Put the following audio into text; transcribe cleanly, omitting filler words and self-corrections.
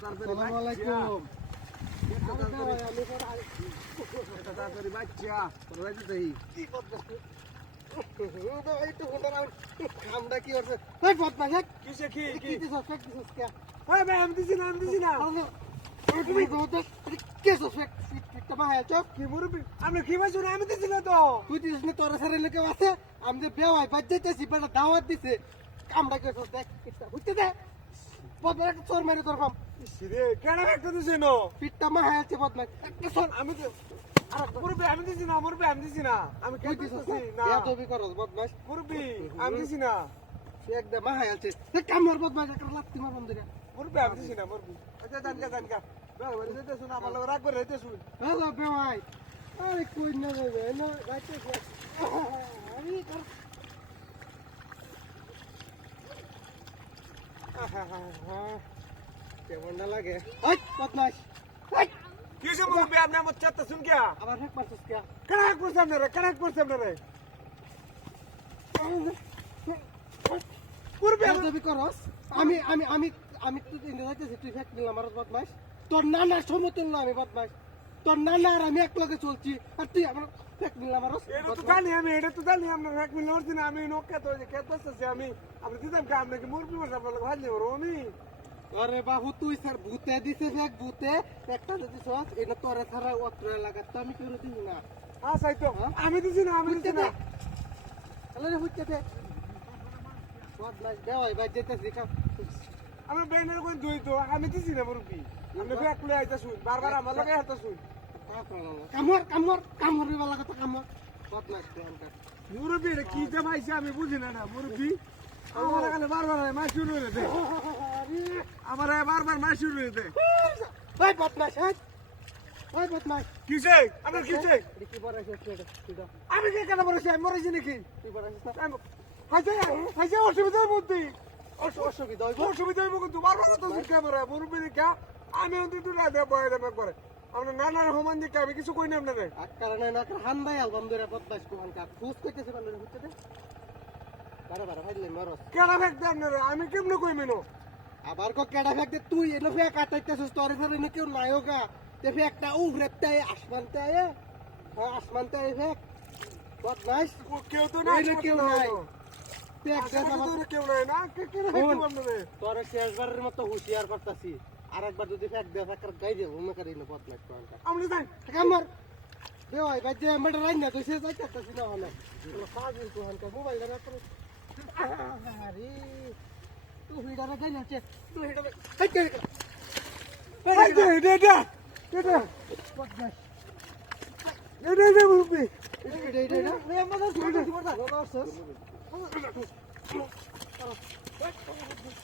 আসসালামু আলাইকুম। এটা তাড়াতাড়ি বাচ্চা রাইতে দেই কি বদমাশ একটু আমরা কি করছে এই বদমাশ কিসে কি কি দিছস কে ওই ভাই আমি দিছি না তুমি তো কে সফেক্ট ফিটটা মায়া চপ কি মুরবি আমি কি ভাই আমি দিছি না তো তুই দিছিস না তোর সারে লোকে আছে আমি যে বেওয়াই বাজেতেছি বড় দাওয়াত দিছে কামড়া কে সব দেখ হইতে দে বদমাশ একটা চোর মেরে তোর বাপ রে কেডা একটা দিছিস না ফিটটা মায়া আছে বদমাশ একটা চোর আমি আর মুরবি আমি দিছি না আমি কে দিছি না এত বি করস বদমাশ মুরবি আমি দিছি না সে একদম মায়া আছে কামড় বদমাশ একটা লাত্তি মার বন্ধ রে মুরবি আমি দিছি না মুরবি আচ্ছা জানকা বেওয়াই দিতে শুন আমার লগে রাগ করে দিতে শুন হ্যালো বেওয়াই আরে কই না রে না রাইতে আমি কর কেমন না লাগে ওই বদমাশ ওই কিসে মুরবি আপনি আমার চাত্তা শুন কে আবার হেক মারছস কে কারাক করছ আপনারে মুরবি আমি করস আমি তো ইন্দা যাইতেছি তুই ফেক দিলাম আমার বদমাশ তোর নানার সমতুল্য আমি বদমাশ তোর নানা আর আমি এক লগে চলছি আর তুই আমার ফেক দিলাম আমার এটা তো জানি আমরা ফেক মিল করছি না আমি নোকে তো যে কে বসছে আমি আপনি দিতাম কে আপনি কি মুরবি মাছ আপনার ভাই নেব আমি আরে বাবু তুই স্যার ভূতে দিছে ফেক ভূতে একটা যদি সস এটা তোরে ছাড়া অত্র লাগা তো আমি করে দিই না আচ্ছা তো আমি দিছি না আরে হইতে দে বদমাশ দেওয়াই ভাই যেতেছি কা আমার বেনের কোন দুই তো আমি দিছি না মুরবি আমি ফেক লই আইতা শুন বারবার আমার লগে হাতে শুন কামর বেলা কথা কামর বদমাশ দেনকা মুরবি রে কি যে ভাইছে আমি বুঝি না মুরবি আমার এখানে বারবার মাছ শুরু হয়ে দে আমার বারবার মাছ শুরু হয়ে দে ভাই বদমাশ ওই বদমাশ কিছে আমার কিছে কি বড়াইছিস তুই আমি কি কেন বড়াইছি আমি মরেছি নাকি তুই বড়াইছিস না হাইছে অসুবিধার মধ্যে অসুবিধা হইব কিন্তু বারবার তো ক্যামেরা মুরবি দেখা আমি অন্তত না দে বয় দেব করে আমরা নানার সমান দিকে আমি কিছু কই না আপনারে কারণ না হান্দাই অ্যালবাম ধরে বদমাশ কোহান কা খুশ কইতেছে বলে হচ্ছে দে বারে ভাইলে মারস কেডা ফেক দে আপনারে আমি কেমনে কই মেনো আবার কো কেডা ফেক দে তুই এনো ফেক কাটাইতেছস তোর ফের এনে কেউ নায়কা তে ফেকটা উফরেতে আসমানতে আয় আসমানতে আয় ফেক বদমাশ কেউ তো নাই কেউ নাই ফেক দে আমার কেউ নাই না কে ফেক দে আপনারে তোর শেষবারের মতো হুঁশিয়ার করতাছি আরেকবার যদি ফেক দে ফাকার গাই দে উমে করে না বদমাশ কোহান কা আমলি যাই কামর বেওয়াই বাজে আমরা রাইনা তো সে যাইতাছি না হলে ফাজিল কোহান কা মোবাইল ধরে তোর আরে তুই হিডারে গাই না তুই হিডারে হাই দে বদমাশ দে মুরবি দে আমাদের সুবিধা